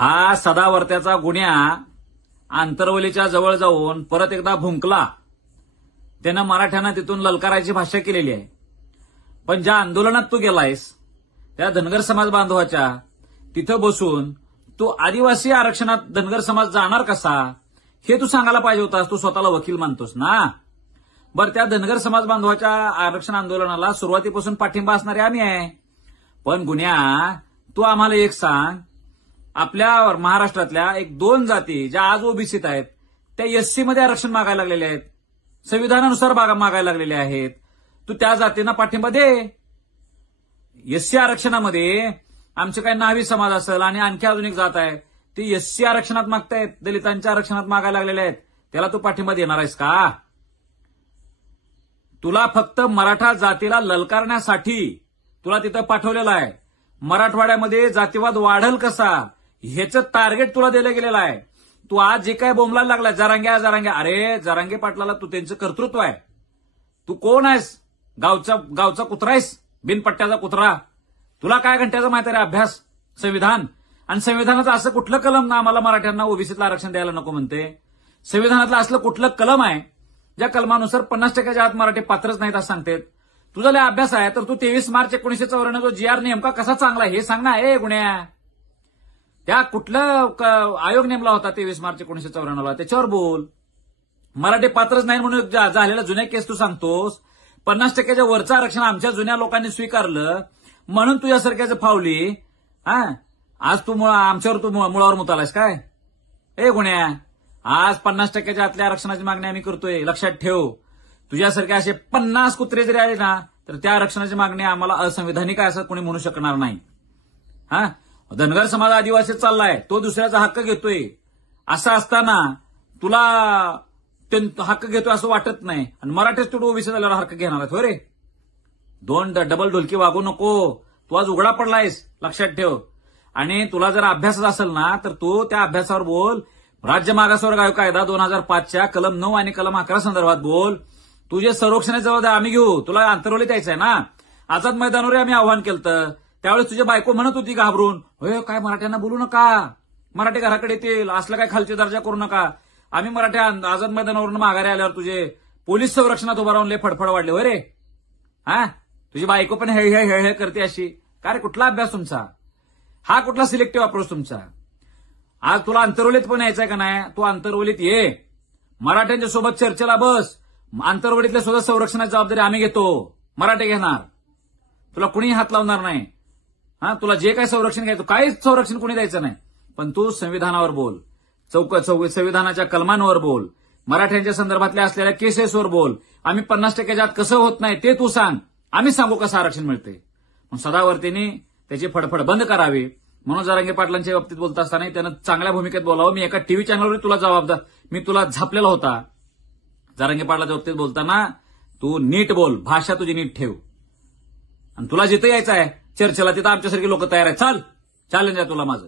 हा सदावर्त्याचा गुन्ह्या आंतरवलीच्या जवळ जाऊन परत एकदा भुंकला. त्यानं मराठ्यांना तिथून ललकारायची भाषा केलेली आहे. पण ज्या आंदोलनात तू गेलायस त्या धनगर समाज बांधवाच्या तिथं बसून तू आदिवासी आरक्षणात धनगर समाज जाणार कसा हे तू सांगायला पाहिजे होतास. तू स्वतःला वकील मानतोस ना. बरं, त्या धनगर समाज बांधवाच्या आरक्षण आंदोलनाला सुरुवातीपासून पाठिंबा असणारे आम्ही आहे. पण गुन्ह्या तू आम्हाला एक सांग, आपल्या महाराष्ट्रातल्या एक दोन जाती ज्या आज ओबीसीत आहेत त्या एससी मध्ये आरक्षण मागायला लागलेल्या आहेत, संविधानानुसार मागायला लागलेले आहेत. तू त्या जातींना पाठिंबा दे. एससी आरक्षणामध्ये आमचे काही न्हावी समाज असेल आणि आणखी अजून एक जात आहे ती एससी आरक्षणात मागतायत, दलितांच्या आरक्षणात मागायला लागलेले आहेत. त्याला तू पाठिंबा देणार आहेस का? तुला फक्त मराठा जातीला ललकारण्यासाठी तुला तिथं पाठवलेलं आहे. मराठवाड्यामध्ये जातीवाद वाढल कसा ह्याचं टार्गेट तुला दिलं गेलेलं आहे. तू आज जे काय बोंबलायला लागला जरांगे, अरे जरांगे पाटलाला तू त्यांचं कर्तृत्व आहे. तू कोण आहेस? गावचा कुत्रा आहेस, बिनपट्ट्याचा कुत्रा. तुला काय घंट्याचा माहिती आहे रे अभ्यास? संविधान आणि संविधानाचं असं कुठलं कलम ना आम्हाला मराठ्यांना ओबीसीतलं आरक्षण द्यायला नको म्हणते? संविधानातलं असलं कुठलं कलम आहे ज्या कलमानुसार 50%च्या आत मराठी पात्रच नाहीत असं सांगतेत? तुझा लय अभ्यास आहे तर तू 23 मार्च 1994 जो GR नेमका कसा चांगला हे सांग ना. ए गुन्ह्या, त्या कुठलं आयोग नेमला होता 23 मार्च 1994 त्याच्यावर बोल. मराठी पात्रच नाही म्हणून झालेला जुन्या केस तू सांगतोस. 50%च्या वरचं आरक्षण आमच्या जुन्या लोकांनी स्वीकारलं म्हणून तुझ्यासारख्याचं फावली. आज तू आमच्यावर तू मुळावर मुतालायस काय? ए गुन्ह्या, आज 50%च्या आतल्या आरक्षणाची मागणी आम्ही करतोय, लक्षात ठेव. तुझ्यासारखे असे 50 कुत्रे जरी आले ना तर त्या आरक्षणाची मागणी आम्हाला असंविधानिक आहे असं कोणी म्हणू शकणार नाही. धनगर समाज आदिवासी चाललाय, तो दुसऱ्याचा हक्क घेतोय. असं असताना तुला हक्क घेतोय असं वाटत नाही आणि मराठीच तू ओबीसी झाल्यावर हक्क घेणार आहे. हो रे, दोन डबल ढोलकी वागू नको. तू आज उघडा पडलायस, लक्षात ठेव. आणि तुला जर अभ्यासच असेल ना तर तू त्या अभ्यासावर बोल. राज्य मागासवर्ग आयोग कायदा 2005च्या कलम 9 आणि कलम 11 संदर्भात बोल. तुझे संरक्षणाची जबाबदारी आम्ही घेऊ. तुला आंतरवलीत यायचंय ना. आझाद मैदानावर आम्ही आव्हान केलं त्यावेळेस तुझी बायको म्हणत होती घाबरून, होय काय मराठ्यांना बोलू नका, मराठी घराकडे येतील, असलं काय खालची दर्जा करू नका. आम्ही मराठ्या आझाद मैदानावरून माघारी आल्यावर तुझे पोलीस संरक्षणात उभा राहून लय फडफड वाढले. होय रे, तुझी बायको पण हे करते अशी. काय रे, कुठला अभ्यास तुमचा? हा कुठला सिलेक्टिव्ह अप्रोच तुमचा? आज तुला आंतरवलीत पण यायचंय का नाही? तू आंतरवलीत ये, मराठ्यांच्या सोबत चर्चेला बस. आंतरवलीतल्या सुद्धा संरक्षणाची जबाबदारी आम्ही घेतो, मराठे घेणार. तुला कुणीही हात लावणार नाही. तुला जे काही संरक्षण घ्यायचं काहीच संरक्षण कुणी द्यायचं नाही. पण तू संविधानावर बोल, संविधानाच्या कलमांवर बोल, मराठ्यांच्या संदर्भातल्या असलेल्या केसेसवर बोल. आम्ही 50%च्या आत कसं होत नाही ते तू सांग, आम्ही सांगू कसं आरक्षण मिळते. मग सदावर्तीने त्याची फडफड बंद करावी. म्हणून जरांगे पाटलांच्या बाबतीत बोलत असताना त्यानं चांगल्या भूमिकेत बोलावं. मी एका टीव्ही चॅनलवर मी तुला झापलेला होता. जरांगे पाटलाच्या बाबतीत बोलताना तू नीट बोल, भाषा तुझी नीट ठेव. आणि तुला जिथं यायचं आहे चर्चेला तिथं आमच्यासारखी लोक तयार आहेत. चॅलेंज आहे तुला माझं.